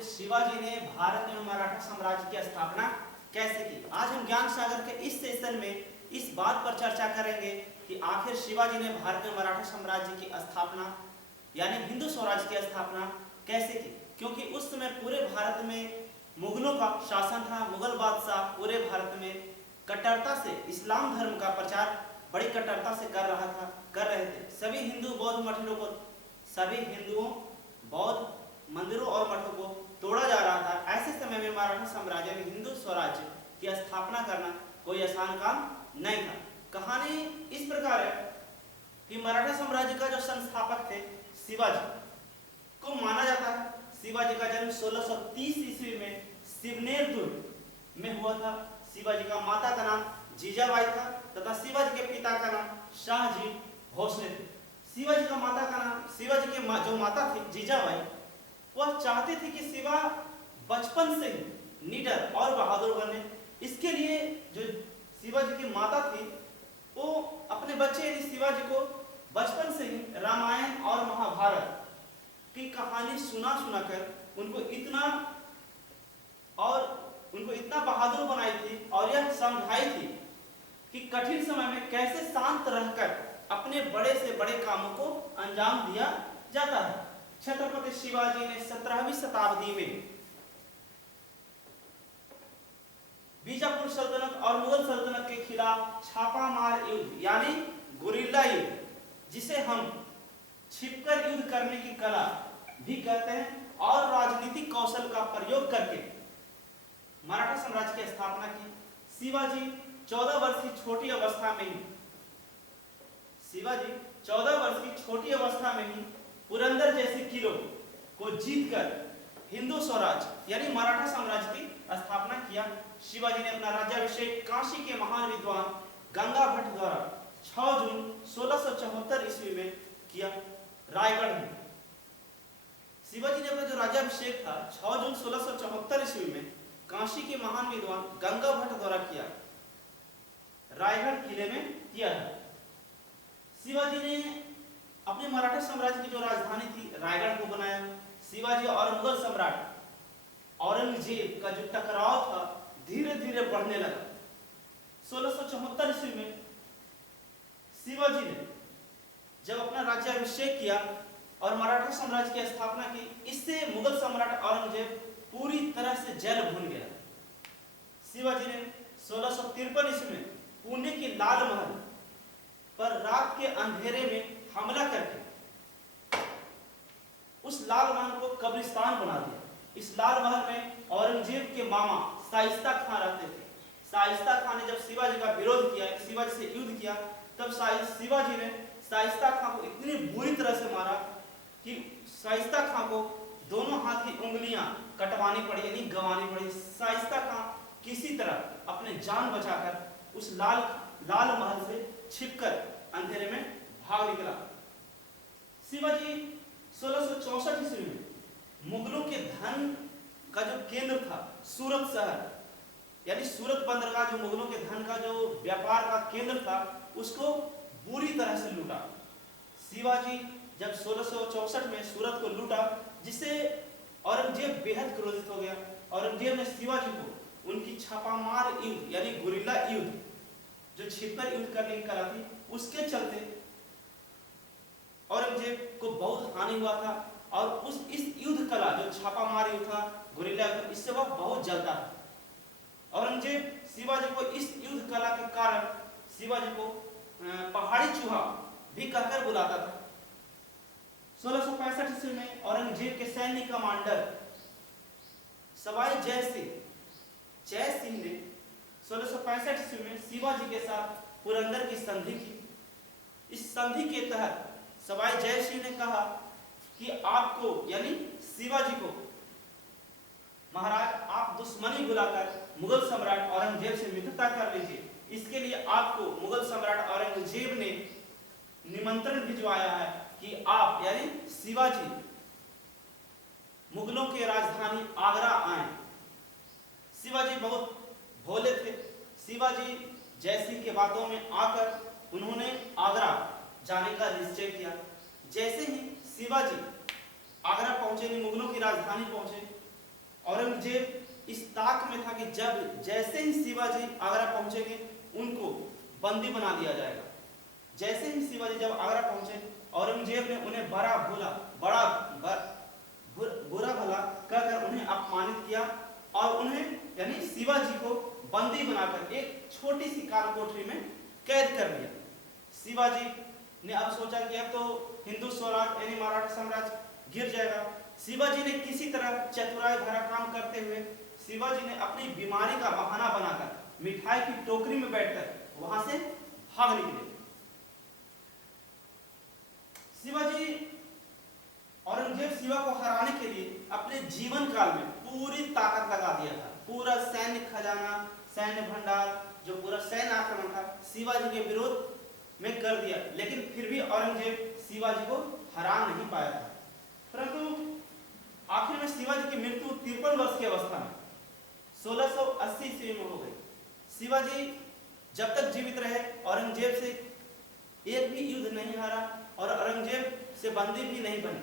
आखिर शिवाजी ने भारत में मराठा साम्राज्य की स्थापना कैसे की। आज हम ज्ञान सागर के इस सेशन में इस बात पर चर्चा करेंगे कि आखिर शिवाजी ने भारत में मराठा साम्राज्य की स्थापना यानी हिंदू स्वराज की स्थापना कैसे की। क्योंकि उस समय पूरे भारत में मुगलों का शासन था। मुगल बादशाह पूरे भारत में कट्टरता से इस्लाम धर्म का प्रचार बड़ी कट्टरता से कर रहे थे। सभी हिंदू बौद्ध मठों को सभी हिंदुओं बौद्ध मंदिरों और मठों को तोड़ा जा रहा था। ऐसे समय में मराठा साम्राज्य में हिंदू स्वराज्य की स्थापना करना कोई आसान काम नहीं था। कहानी इस प्रकार है कि मराठा साम्राज्य का जो संस्थापक थे शिवाजी को माना जाता है। शिवाजी का जन्म 1630 ईस्वी में शिवनेर दुर्ग में हुआ था। शिवाजी का माता का नाम जीजाबाई था तथा शिवाजी के पिता का नाम शाहजी भोसले थे। शिवाजी की जो माता थी जीजाबाई, वह चाहती थी कि शिवा बचपन से ही निडर और बहादुर बने। इसके लिए जो शिवाजी की माता थी वो अपने बच्चे यानी शिवाजी को बचपन से ही रामायण और महाभारत की कहानी सुना कर उनको इतना बहादुर बनाई थी और यह समझाई थी कि कठिन समय में कैसे शांत रहकर अपने बड़े से बड़े कामों को अंजाम दिया जाता है। छत्रपति शिवाजी ने 17वीं शताब्दी में बीजापुर सल्तनत और मुगल सल्तनत के खिलाफ छापामार युद्ध यानी गुरिल्ला युद्ध, जिसे हम छिपकर युद्ध करने की कला भी कहते हैं, और राजनीतिक कौशल का प्रयोग करके मराठा साम्राज्य की स्थापना की। शिवाजी 14 वर्ष की छोटी अवस्था में ही पुरंदर जैसे किलों को जीतकर हिंदू स्वराज यानी मराठा साम्राज्य की स्थापना किया। शिवाजी ने अपना राज्याभिषेक काशी के महान विद्वान गंगा भट्ट द्वारा 6 जून 1674 ईस्वी में किया। रायगढ़ में शिवाजी ने अपना जो राज्याभिषेक था 6 जून 1674 ईस्वी में काशी के महान विद्वान गंगा भट्ट द्वारा किया, रायगढ़ किले में किया था। शिवाजी ने अपने मराठा साम्राज्य की जो राजधानी थी रायगढ़ को बनाया। शिवाजी और मुगल सम्राट औरंगजेब का जो टकराव था धीरे धीरे बढ़ने लगा। 1674 ईस्वी में शिवाजी ने जब अपना राज्याभिषेक किया और मराठा साम्राज्य की स्थापना की, इससे मुगल सम्राट औरंगजेब पूरी तरह से जल भून गया। शिवाजी ने 1653 ईस्वी में पुणे के लाल महल पर रात के अंधेरे में हमला करके उस लाल महल को कब्रिस्तान बना दिया। इस लाल महल में औरंगजेब के मामा शाइस्ता खान रहते थे। शाइस्ता खान ने जब शिवाजी का विरोध किया, शिवाजी से युद्ध किया, तब शिवाजी ने शाइस्ता खान को इतनी बुरी तरह से मारा कि शाइस्ता खान को दोनों हाथ की उंगलियां कटवानी पड़ी यानी गंवानी पड़ी। शाइस्ता खान किसी तरह अपने जान बचाकर उस लाल महल से छिपकर अंधेरे में भाग निकला। शिवाजी 1664 ईस्वी में मुगलों के धन का जो केंद्र था सूरत शहर यानी सूरत बंदरगाह, जो मुगलों के धन का जो व्यापार का केंद्र था, उसको बुरी तरह से लूटा। शिवाजी जब 1664 में सूरत को लूटा, जिससे औरंगजेब बेहद क्रोधित हो गया। औरंगजेब ने शिवाजी को उनकी छापामार युद्ध यानी गुरिल्ला युद्ध, जो छिपकर युद्ध करने की कला थी, उसके चलते औरंगजेब को बहुत हानि हुआ था और इस युद्ध कला जो छापामार युद्ध था गुरिल्ला युद्ध, इससे वह बहुत जलता था। औरंगजेब शिवाजी को इस युद्ध कला के कारण शिवाजी को पहाड़ी चूहा भी कहकर बुलाता था। 1665 ईस्वी में औरंगजेब के सैन्य कमांडर सवाई जय सिंह ने 1665 ईस्वी में शिवाजी के साथ पुरंदर की संधि की। इस संधि के तहत सवाई जय सिंह ने कहा कि आपको यानी शिवाजी को महाराज आप दुश्मनी बुलाकर मुगल सम्राट औरंगजेब से मित्रता कर लीजिए। इसके लिए आपको मुगल सम्राट औरंगजेब ने निमंत्रण भिजवाया है कि आप यानी शिवाजी मुगलों के राजधानी आगरा आए। शिवाजी बहुत भोले थे। शिवाजी जयसिंह के बातों में आकर उन्होंने आगरा जाने का निश्चय किया। जैसे ही शिवाजी आगरा पहुंचे, मुगलों की राजधानी पहुंचे, औरंगजेब इस ताक में था कि जब जैसे ही शिवाजी आगरा पहुंचेंगे उनको बंदी बना दिया जाएगा। जैसे ही शिवाजी जब आगरा पहुंचे, औरंगजेब ने उन्हें बुरा भला कहकर उन्हें अपमानित किया और उन्हें यानी शिवाजी को बंदी बनाकर एक छोटी सी काल कोठरी में कैद कर लिया। शिवाजी ने अब सोचा कि अब तो हिंदू स्वराज यानी मराठा साम्राज्य गिर जाएगा। शिवाजी ने किसी तरह चतुराई भरा काम करते हुए शिवाजी ने अपनी बीमारी का बहाना बनाकर मिठाई की टोकरी में बैठकर वहां से भाग निकले। शिवाजी औरंगजेब शिवा को हराने के लिए अपने जीवन काल में पूरी ताकत लगा दिया था। पूरा सैन्य खजाना, सैन्य भंडार, जो पूरा सैन्य आक्रमण था शिवाजी के विरोध में कर दिया, लेकिन फिर भी औरंगजेब शिवाजी को हरा नहीं पाया था। परंतु आखिर में शिवाजी की मृत्यु 53 वर्ष की अवस्था में 1680 ईस्वी में हो गई। शिवाजी जब तक जीवित रहे औरंगजेब से एक भी युद्ध नहीं हारा और औरंगजेब से बंदी भी नहीं बनी।